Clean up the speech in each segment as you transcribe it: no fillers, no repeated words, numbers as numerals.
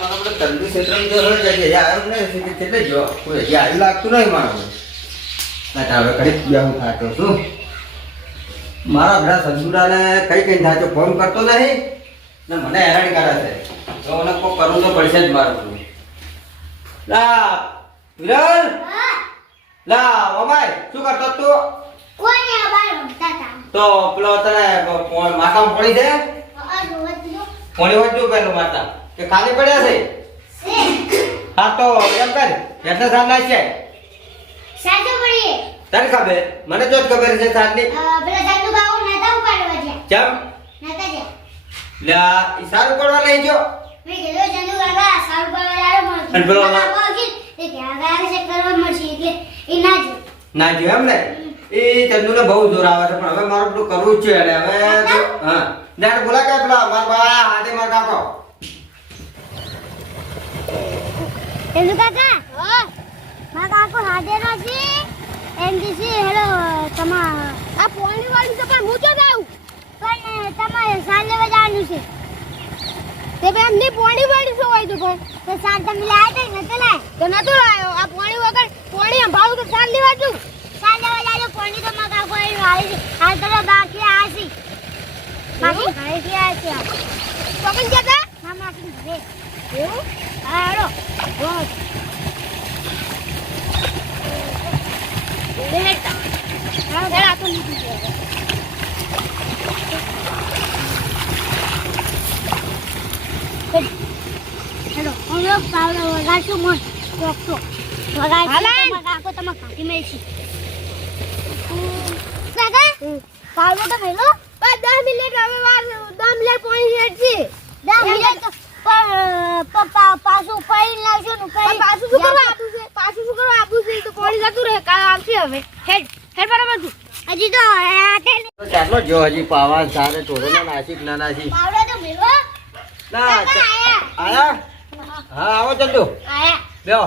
મારા આપણે તંદુરી ક્ષેત્રમાં જો હોય જગ્યાએ આવ્યો ને કેટલે જો કોઈ હજી આવ્યું લાગતું નહીં મારું હવે કઈ બેહું થાતો છું મારા બધા સંદુરાને કઈ થાતો ફોન કરતો નહીં ને મને હેરાન કરે છે તો મને કોઈ કરવું તો પડશે જ મારું લા વિરલ લા ઓમાય શું કરતો તું કોઈ નહીં બાર રમતા હતા તો પેલો તને માથામાં પડી છે કોની વાંચ્યું પેલું માતા કે ખાલી પડ્યા છે હા તો એમ કર એટલે સાર નાખશે સાચું પડીએ તને ખબર મને તો જ ખબર છે સારની પેલા જાનુ બાબુ નતા ઉપાડવા ગયા કેમ નતા ગયા લ્યા ઈ સારું પડવા લઈ ગયો મેં કીધું જાનુ કાકા સારું પડવા લાવ્યો મળશે અને પેલો કે આગળ છે કરવા મળશે એટલે એ ના જો ના જો એમ ને એ ચંદુને બહુ જોર આવે છે પણ હવે મારું બધું કરવું જ છે અને હવે હા જાણ બોલા કે પેલા મારા બા હાથે માર કાકો જાનુ કાકા મારા કાકો હાજર નથી એમ દીસી હેલો તમા આ પોણી વાળી તો પણ હું તો જાઉં પણ તમારે સાલ લેવા જવાનું છે તે બેન ની પોણી વાળી શું હોય તો પણ તો સાલ તમે લાયા તો નતો લાય તો નતો લાયો આ પોણી વગર પોણી ભાવ તો સાલ લેવા જુ સાલ લેવા જાજો પોણી તો મારા કાકો એ વાળી છે હાલ તો બાકી આસી બાકી ઘરે ગયા છે પકન જતા ના માકી ઘરે એવું હા હેડો બસ બેટા હા બેટા તો નીકળી ગયો હેલો ઓલો પાવડો વગાડશું મોન ચોકતો વગાડ કાકો તમે કાકી મેલશી કાકા પાવડો તો મેલો 10 મિનિટ હવે વાર 10 મિનિટ પાણી રેડશે 10 મિનિટ પાછું પાણી લાવજો ને પાછું શું કરવા આપું છે તો પાણી જતું રહે કાલ આવશે હવે હેડ બરાબર તું હજી તો ચાલો જો હજી પાવા સારે ટોરો ના નાસી ના નાસી પાવડો તો મેલો ના આયા હા આવો ચંદુ આયા બેહો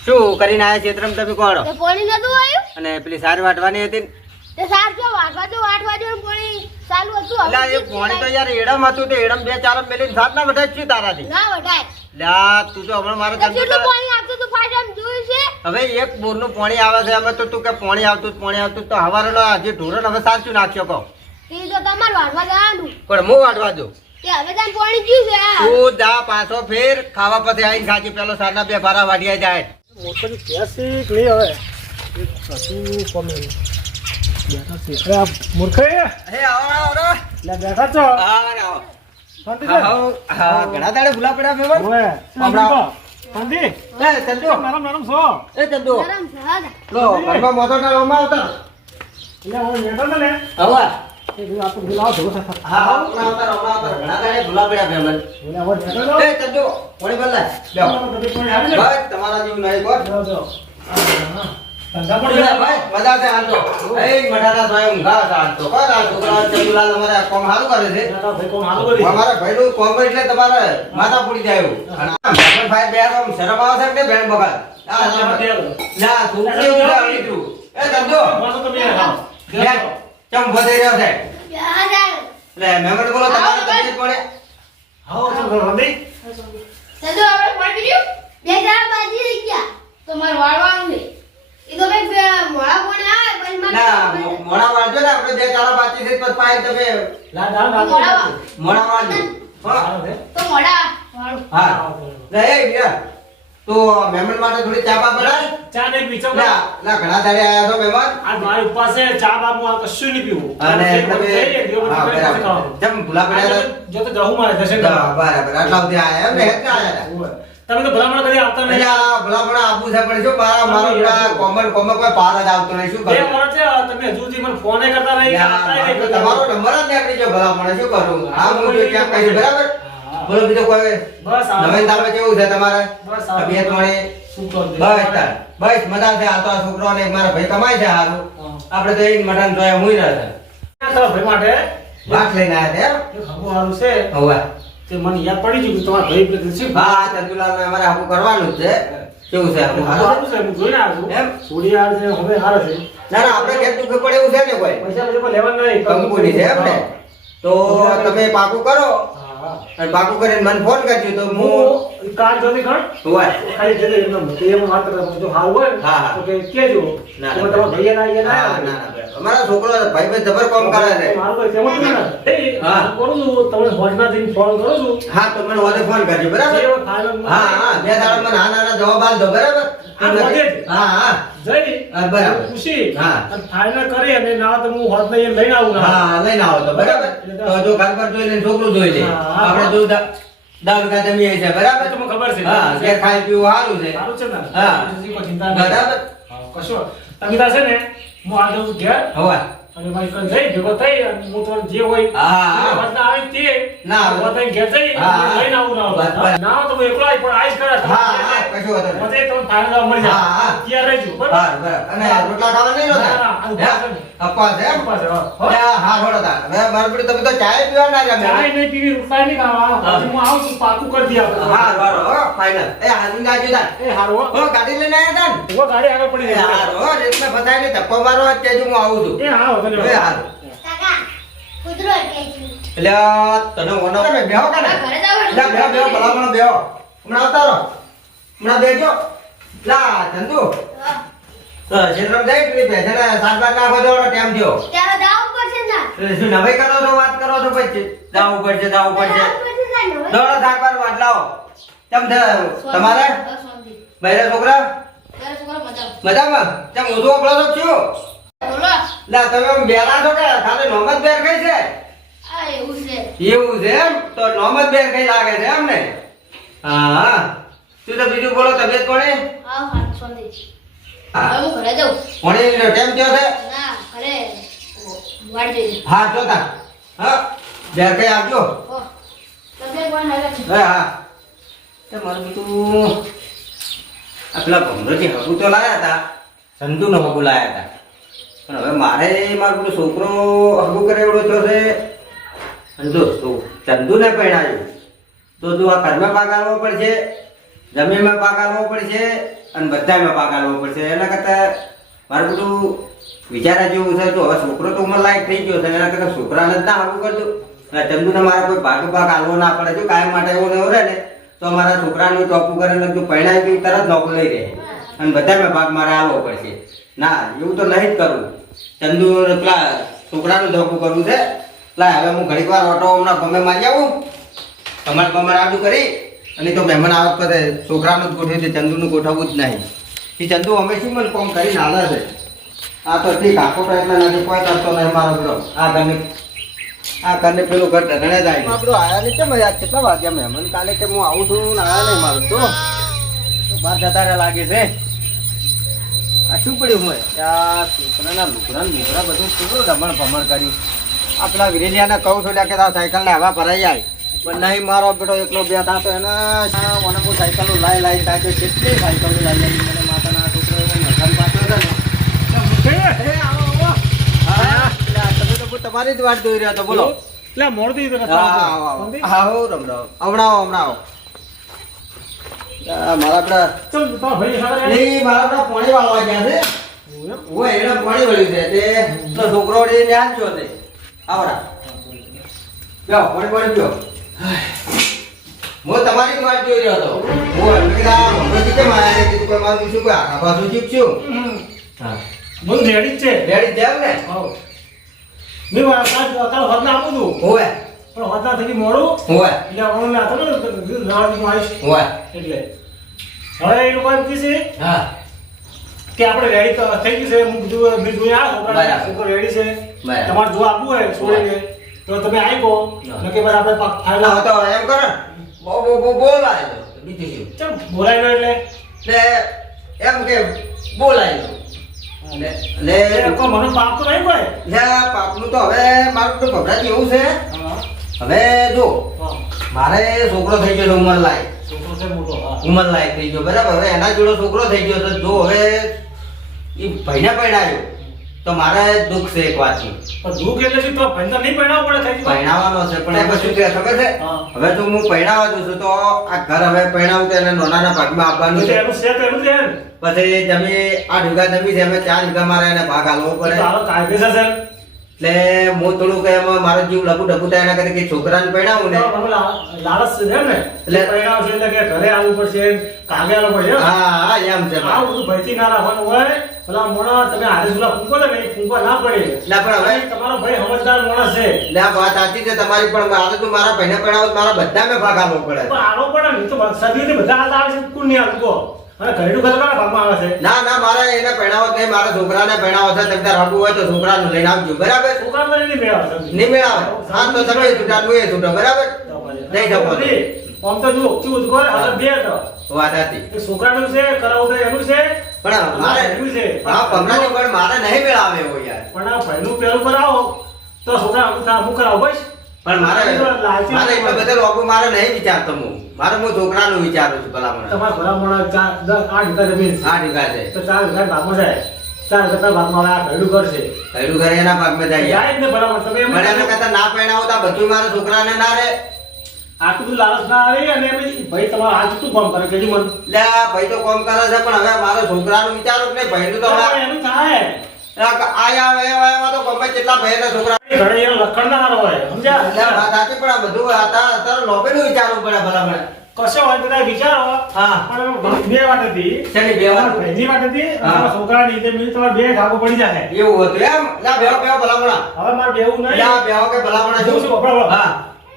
શું કરીને આયા ક્ષેત્રમાં તમે કોણ તે પાણી નતું આવ્યું અને પેલી સારી વાટવાની હતી તે સાર જો વાટવા જો પાણી ચાલુ હતું એટલે એ પાણી તો યાર એડમ હતું તે એડમ બે ચાર મેલીને સાત ના વટાય છે તારાથી ના વટાય લ્યા તું તો હમણાં મારે કેટલું પાણી આવતું તું ફાટમ જોયું છે હવે એક બોરનું પાણી આવે છે અમે તો તું કે પાણી આવતું તો હવારનો જે ઢોરણ હવે સાચું નાખ્યો કહો તે તો તમાર વાટવા જવાનું પણ હું વાટવા દઉં તે હવે તને પાણી જ્યું છે તું જા પાછો ફેર ખાવા પછી આવીને ખાજી પેલો સારના બે ભારા વાઢિયા જાય મોટો કેસી કે હવે એક સાચું કોમે બેઠા છે અરે મૂર્ખે હે આવો લે બેઠા છો આવો શાંતિ હા ઘણા દાડે ભૂલા પડ્યા મેમન ઓએ હમણાં શાંતિ એ ચંદુ નરમ છો એ ચંદુ ગરમ છે હા લો ઘરમાં મોટો ના રોમાં આવતા એટલે હવે બેઠા ને હવા એ આ તો બોલાવ છો હા રોમાં આવતા ઘણા દાડે ભૂલા પડ્યા મેમન એટલે હવે બેઠા એ ચંદુ કોણી બોલાય બેહો ભાઈ તમારા જેવું નહીં કોણ ધંધા ભાઈ મજા છે હાલ તો એ મઠાના સોય ઊંઘા હતા હાલ તો કોણ આ છોકરા ચંદુલાલ અમારે કોમ સારું કરે છે અમારા ભાઈનું કોમ એટલે તમારે માથા પડી જાય એવું ભાઈ બે આમ શરમ આવે છે કે બેન બગાડ ના છોકરી ઉડા આવી તું એ ધંધો બેન ચમ વધે રહ્યો છે એટલે મહેમાન બોલો તમારે તકલીફ પડે સદો આપણે પાણી પીડ્યું બે જણા બાજી રહી ગયા તો માર વાળવાનું છે એ તો ભાઈ મોળા કોણે આવે પછી ના મોડા વાળજો ને આપણે જે ચાલો 25 છે પછી પાય તમે મોડા વાળજો તો મોડા વાળું હા લે એ બીરા તો મહેમાન માટે થોડી ચા બા બનાય ચા ને પીછો ના ના ઘણા દાડે આયા છો મહેમાન આ મારી ઉપવાસ છે ચા બાબુ આ કશું નહીં પીવું અને તમે હા બરાબર જેમ ભૂલા પડ્યા જો તો જવું મારે દર્શન કરવા બરાબર આટલા સુધી આયા એમ ને હેત ના આયા તમે તો ભલામણ કરી આવતા નહીં એટલે ભલા પણ આપું છે પણ શું મારા કોમન કોઈ પાર જ આવતો નહીં શું બે કરું વર્ષ છે તમે હજુ સુધી મને ફોન કરતા નહીં તમારો નંબર જ નીકળી ગયો ભલા પણ શું કરું હા હું તો ક્યાં કહી બરાબર બોલો બીજો કોઈ બસ નવીનતામાં કેવું છે તમારે બસ તબિયત પાણી શું કરો બસ મજા છે આ તો આ છોકરાને મારા ભાઈ કમાય છે હારું આપણે તો એ મટન જોયા હું રહે છે ભાઈ માટે વાત લઈને આવ્યા એક હબુ હારું છે છે હવે તે મને યાદ પડી ગયું કે તમારા ભાઈ પ્રતિ છે હા ચંદુલાલ ને અમારે આખું કરવાનું જ છે કેવું છે આપણું હારું હારું છે હું જોઈને આવ્યો છું એમ થોડી યાર છે હવે હારે છે ના ના આપણે ઘેર દુખે પડે એવું છે ને કોઈ પૈસા લેવાના નહીં કંકુની છે એમ ને તો તમે પાકું કરો હા. અને પાકું કરીને મને ફોન કરજો તો હું હું કાર જોતી ગણ હોય ખાલી જતો એમનો મોટી એમ વાત કરે જો હાલ હોય ને હા, હા. તો કે કેજો ના, તો ના. તમારા ભૈયા ના હા, ના ના, ના, બરાબર. અમારા છોકરો ભાઈ ભાઈ જબર કામ કરે છે મારું કોઈ તેમ જ નહીં ને એ હા. હું કરું છું તમને હોજના જઈને ફોન કરું છું હા તો મને વધે ફોન કરજો બરાબર જે ફાઇનલ હા હા બે દાડા મને હા જવાબ આલ દો બરાબર હા, વધે જ. હા હા જઈ હા, બરાબર. ખુશી હા. અને ફાઇનલ કરી અને ના તો હું હોજને એને લઈને આવું ના હા લઈને આવો તો બરાબર તો જો ઘર પર જોઈ લે છોકરું જોઈ લે હા, હા. આપણે જો દાવ કા જમીએ છે બરાબર તમને ખબર છે હા જે ખાઈ પીવું સારું છે સારું છે ને હા. બીજી કોઈ ચિંતા નહીં બરાબર હા, કશો તમે તાર છે ને હું આ જઉં છું ઘેર હવે અને ભાઈ કઈ જઈ ભેગો થઈ અને હું તો જે હોય હા, હા. જે હોજના આવે તે ના આવે. હોજના ઘેર જઈ હા, અને હા. લઈને આવું ના બસ, આવું. બસ. ના હોય તો હું એકલો આવીશ, પણ આવીશ ખરા. તમે હા, જે હા, છે, કશો વાંધો નહીં. બધે તમે ફાઇનલ મળી જાય. હા, હા. તૈયાર રહેજો, બરાબર? બરાબર અને રોટલા ખાવા નહીં ના, ના, નહોતા આ અપ્પા છે એમ પાસે, હા. હો? હા હોડો તા હવે મારું તમે તો ચાય પીવા ના ચાય જમ્યા નહીં પીવી, રૂપિયા નહીં ખાવા. હા. પછી હું આવું છું, પાકું કરી દઈએ આપણે. હા વારો હો ફાઇનલ એ હાજર જાજો તા એ હારું હો. હો ગાડી લઈને આયા તા ને ઉભો ગાડી આગળ પડી એ જાય. હારો હો રેતને ફસાય ને ધક્કો મારો અત્યારે હું આવું છું એ હા, વાંધો નહીં. એ હારો કાકા કૂતરો અટકાઈ ગયું. એટલે આ તને ઓનો તમે બેહો કાને ઘરે જવાનું. લા બેહો બેહો ભલામણો બેહો હમણાં આવતા રહો હમણાં બેજો લા ચંદુ હા. તો જેનરમ જાય પેલી ભેંસને સાત બાર નાખો તો ટાઈમ થયો ત્યારે જાવું પડશે ને તાર. એટલે શું નવાઈ કરો છો વાત કરો છો પછી જાવું પડશે જાવું પડશે જાવું પડશે તાર ને હવે. દોડો સાત બાર વાત લાવો કેમ છે તમારે શાંતિ. બૈરા છોકરા તારા છોકરા મજામાં. મજામાં કેમ ઊંધું આપડો તો છું બોલો. લા તમે આમ બેરા છો કે ખાલી નોમ જ બેર કઈ છે આ એવું છે. એવું છે એમ તો નોમ જ બેર કઈ લાગે છે એમ ને હા હા તું તો બીજું બોલો તબિયત કોણે હા હા શાંતિ. હા હવે હું ઘરે જાઉં. કોણે ટેમ થયો છે ના ઘરે વાડ જઈ. હા જોતા હા બેર કઈ આપજો ઓ તમે કોણ હાલે છે? હા હા તે મારું બધું આપલા ભમરોજી હગું તો લાયા હતા સંતુનો હગું લાયા હતા પણ હવે મારે મારો પેલો છોકરો હગું કરે એવડો થયો છે અને જો ચંદુને પરણાવ્યું તો જો આ ઘરમાં પાક આલવો પડશે જમીનમાં પાક આલવો પડશે અને બધામાં પાક આલવો પડશે એના કરતાં મારું બધું વિચારા જેવું છે તો હવે છોકરો તો ઉંમર લાયક થઈ ગયો છે એના કરતાં છોકરાને જ ના હગું કરજો અને ચંદુને મારા કોઈ ભાગ આલવો ના પડે જો કાયમ માટે એવું ને એવું રહે ને તો મારા છોકરાનું ચોખ્ખું કરીને જો પરણાવી દઉં તરત નોકરી લઈ રહે અને બધામાં ભાગ મારે આલવો પડશે ના એવું તો નહીં જ કરવું ચંદુ પેલા છોકરાનું ધોકું કરવું છે લા હવે હું ઘડીક વાર ઓટો હમણાં ગમે મારી આવું તમારે ગમે આડું કરી અને તો મહેમાન આવત કરે છોકરાનું જ ગોઠવ્યું છે ચંદુનું ગોઠવવું જ નહીં એ ચંદુ અમે શું મને કોમ કરીને હાલે છે આ તો ઠીક આખો પ્રયત્ન નથી કોઈ કરતો નહીં મારો પેલો આ ઘરને પેલું ઘર ઢગણે જાય આપણું આયા નહીં કેમ યાર કેટલા વાગ્યા મહેમાન કાલે કે હું આવું છું ને આયા નહીં મારું તો બહાર જતા રહ્યા લાગે છે આ શું પડ્યું હોય આ છોકરાના લુકડા બધું કેવું રમણ ભમણ કર્યું આપણા વિરેલિયાને કહું છું કે તારા સાયકલને હવા ભરાઈ જાય પણ નહીં મારો બેટો એકલો બે થતો એને મને હું સાયકલનું લાઈ થાય છે કેટલી સાયકલનું લાઈ મને માતાના છોકરો એવો મજાન પાછો છે ને એ, આવો, આવો. હા તમે તો તમારી જ વાટ જોઈ રહ્યા તો બોલો લે, મોડું થઈ ગયું. હા આવો હમણાં આવો મારા આપડા ચલ, તારા ભાઈ સાથે રહે. નહીં મારા આપડા પોણી વાળવા ગયા છે હું એને પોણી વળ્યું છે તે તો છોકરો વળી ને આજ છો તે આવડા લ્યો પોણી પીઓ હું તમારી જ વાટ જોઈ રહ્યો હતો હું એમ કીધા હમણાં કેમ આયા ને કીધું કોઈ મારું શું કોઈ આખા પાછું જીપશું હમ. હા બધું રેડી જ છે. રેડી જેમ ને હાઉ. મેં તારા હોજના આપું છું. હોવે પણ હોજના થકી મોડું હોવે એટલે આપણને આ તો ને લડાઈમાં આવીશ. હોવે એટલે હવે એ લોકો એમ કહે છે હા કે આપણે રેડી તો થઈ ગયું છે. હું બધું મેં જોઈ આ બરાબર. છોકરો રેડી છે. બરાબર. તમારે જો આપવું હોય છોડીને તો તમે આવી ગો હા. નકે પછી આપણે ફાઇનલ હા તો એમ કરો ને બોલાય દો બીજું શું ચમ બોલાય નો એટલે એટલે એમ કે બોલાય દો એ કોઈ મને પાપ તો નહીં કોઈ. લે પાપનું તો હવે મારું તો ગભરાતી એવું છે હા. હવે જો હા. મારે છોકરો થઈ ગયો છે ઉંમર લાયક છોકરો છે મોટો. હા. ઉંમર લાયક થઈ ગયો બરાબર હવે એના જોડો છોકરો થઈ ગયો તો જો હવે એ ભાઈને પરણાયો તો મારે દુઃખ છે એક વાતનું પણ દુઃખ એટલે શું તો ભાઈને નહીં પરણાવવું પડે થઈ ગયું. પરણાવવાનો છે પણ એમાં શું છે ખબર છે હા. હવે જો હું પરણાવવા જઉં છું તો આ ઘર હવે પરણાવું તો એને નાના ભાગમાં આપવાનું એટલે છે એનું છે તો એનું જ રહે ને. પછી જમી 8 વીઘા જમી છે અમે 4 વીઘા મારે એને ભાગ આલવો તો પડે આનો કાયદેસર છે. એટલે હું થોડું કે એમાં મારો જીવ લબુ ડબુ થાય એના કરતા કે છોકરાને પરણાવું ને તો મને લાલચ છે ને એટલે- પરિણામ છે એટલે કે ઘરે આવવું પડશે કાગે આવવું પડશે હા એમ છે આ બધું ભયથી ના રાખવાનું હોય પેલા મોણા તમે હાથે સુલા ફૂંકો ને એ ફૂંકો ના પડે એટલે પણ હવે તમારો ભાઈ સમજદાર માણસ છે એટલે આ વાત સાચી છે તમારી પણ મારે તો મારા ભાઈને પરણાવું મારા બધા મેં ભાગ આપવો પડે પણ આનો પણ ને તો સદીથી બધા હાથ આવે છે કોણ નહીં આવતું કહો? અને ઘરેડું ઘર કયા ભાગમાં આવે છે ના ના મારે એને પરણાવો જ નહીં મારા છોકરાને પરણાવો છે તમે તાર હગું હોય તો છોકરાને લઈને આવજો બરાબર છોકરા તો નહીં મેળવે છે. નહીં મેળાવે હા તો તમે છૂટા હું એ છૂટો બરાબર નહીં થતો. આમ તો જુઓ કેવું ખબર હવે બે હતો વાત હતી એ છોકરાનું છે કરાવું તો એનું છે પણ મારે એનું છે હા પમરાની પણ મારે નહીં મેળાવે એવો યાર પણ આ ભાઈનું પહેલું કરાવો તો છોકરા હું કરાવો બસ પણ મારે લાલચી મારે એટલો બધો લોગો મારે નહીં વિચારતો હું છોકરાનું વિચારું છું ભલામણ તમારા ભલામણ 8 વીઘા જમીન છે. આ ઢીકા છે તો 4 વીઘા ભાગમાં જાય 4 વીઘા ભાગમાં હવે આ ઘરડું ઘર છે કઈડું ઘરે એના ભાગમાં જાય યાર. જાય જ ને ભલામણ તમે એમ પણ એના કરતા ના પરણાવો તો આ બધું મારા છોકરાને ના રે આટલું બધું લાલચ ના આવે અને એમ ભાઈ તમારા હાથ શું કામ કરે કેજી મન એટલે આ ભાઈ તો કામ કરે છે પણ હવે મારા છોકરાનું વિચારું કે નહીં ભાઈનું તો હવે એનું થાય આયા એમાં તો ગમે કેટલા ભાઈના છોકરા ઘરે એનો લખણ ના હારો હોય એટલે સમજ્યા વાત સાચી પણ આ બધું અત્યારે લોકોનું વિચારવું પડે ભલામણ કશો હોય બધા વિચારો હા પણ બે વાત હતી શેની બે વાત? પહેલી વાત હતી હા. તમારા છોકરાની તે મેં તમારે બે ધાગો પડી જાય એવું હતું એમ લા બેહો બેહો ભલામણ હવે મારે બેવું નહીં લા બેહો કે ભલામણ શું શું વપરાવો? હા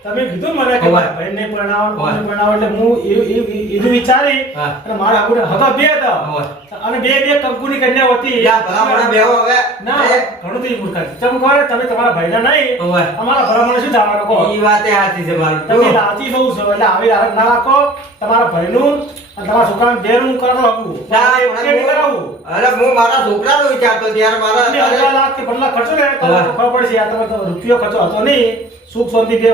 તમે કીધું મને કે હોય. ભાઈને પરણાવો હોય. મને પરણાવો એટલે હું એવું વિચારી હા. અને મારા આગળ હતા બે હતા હોય. અને બે કંકુની કન્યા હતી લા ભલામણ બેહો હવે ના ઘણું તો મૂર્ખા ચમ કરે તમે તમારા ભાઈના નહીં હોય. અમારા ભલામણ શું થવાનું કહો ઈ વાતે સાચી છે મારું તમે લાલચી બહુ છો એટલે આવી હાલત ના રાખો તમારા ભાઈનું અને તમારા છોકરાનું બેનું કરો હકું ના, એટલે નહીં કરાવું અરે હું મારા છોકરાનું વિચારતો ત્યારે મારા તમે 11 લાખ કે 12 લાખ ખર્ચો ને તો હા. ખબર પડશે આ તમે તો રૂપિયો ખર્ચો હતો નહીં સુખ શાંતિ બે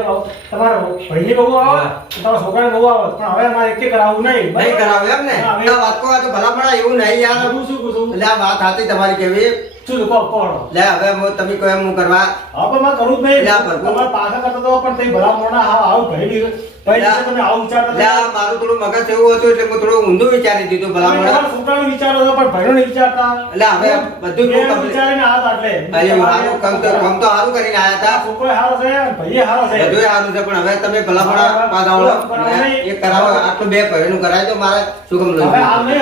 તમારા ભાઈની બહુ આવે હા. તમારા છોકરાને બહુ આવે પણ હવે અમારે એકે કરાવવું નહીં નહીં કરાવે એમ ને હા, હવે- આ વાત કો આ તો ભલામણ એવું નહીં યાર હું શું કહું છું એટલે આ વાત સાચી તમારી કેવી શું કહો કોણ લે હવે તમે કહો એમ હું કરવા હા પણ મારે કરવું જ નહીં લે આ પ્રભુ. તમારા પાછા કરતા તો પણ તે ભલા મોણા આવું ભાઈ ભાઈ વિશે તમે આવું વિચારતા લે હતા. આ મારું થોડું મગજ એવું હતું એટલે હું થોડું ઊંધું વિચારી દીધું તમે ભલામણ તમારા છોકરાનું વિચારો છો પણ ભાઈનું નહીં વિચારતા એટલે હવે બધું બે complete. વિચારીને હાથ આટલે અરે મારું કામ તો સારું કરીને આયા હતા છોકરો હારો છે ભાઈ હારો છે બધું સારું છે પણ હવે તમે ભલામણ પાછા એક કરાવો આટલું બે ભાઈનું કરાય તો મારે શું કામ હવે લઈ હાલ નહીં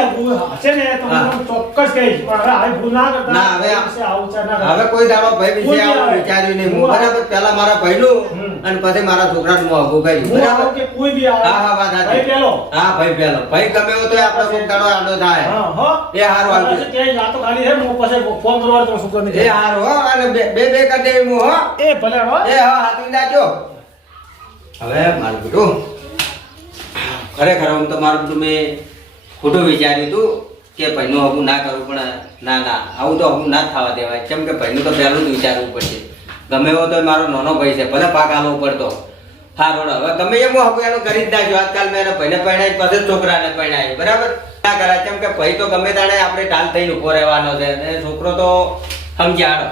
હશે ને તો હું હા. તમને ચોક્કસ કહીશ પણ હવે આ ભૂલ ના કરતા ના, હવે એ વિશે આવું વિચાર ના કરતા. હવે કોઈ દાડો ભાઈ વિશે કોઈ આવું આવે. વિચાર્યું નહીં હું હું બરાબર પહેલા મારા ભાઈનું હમ. અને પછી મારા છોકરાનું હું આગું કર્યું હું બરાબર આવું કે કોઈ બી આવે હા, હા, વાત સાચી. ભાઈ પેલો હા ભાઈ પહેલો ભાઈ ગમે એવો તો આપણે કોક દાડો આડો થાય હા હો એ હારું આવ્યું. પછી ક્યાંય વાતો ખાલી છે હું પછી ફોન કરવા તો શું એ હારું હો અને બે બે કરી દેવી હું હો એ ભલે હો એ હા હાથું નાખજો હવે મારું બેટું ખરેખર આમ તો મારું બધું મેં ખોટું વિચાર્યું હતું કે ભાઈનું હગું ના કરવું પણ ના ના આવું તો હગું ના જ થવા દેવાય કેમ કે ભાઈનું તો પહેલું જ વિચારવું પડશે ગમે એવો તો મારો નાનો ભાઈ છે ભલે પાક આલવો પડતો હા રોડ હવે ગમે એમ હું હગું એનું કરી જ નાખ્યું આજકાલ મેં એને ભાઈને પરણાવી પછી જ છોકરાને પરણાવી બરાબર ના કરાય કેમ કે ભાઈ તો ગમે તાણે આપણે ટાલ થઈને ઉભો રહેવાનો છે અને છોકરો તો સમજ્યાડો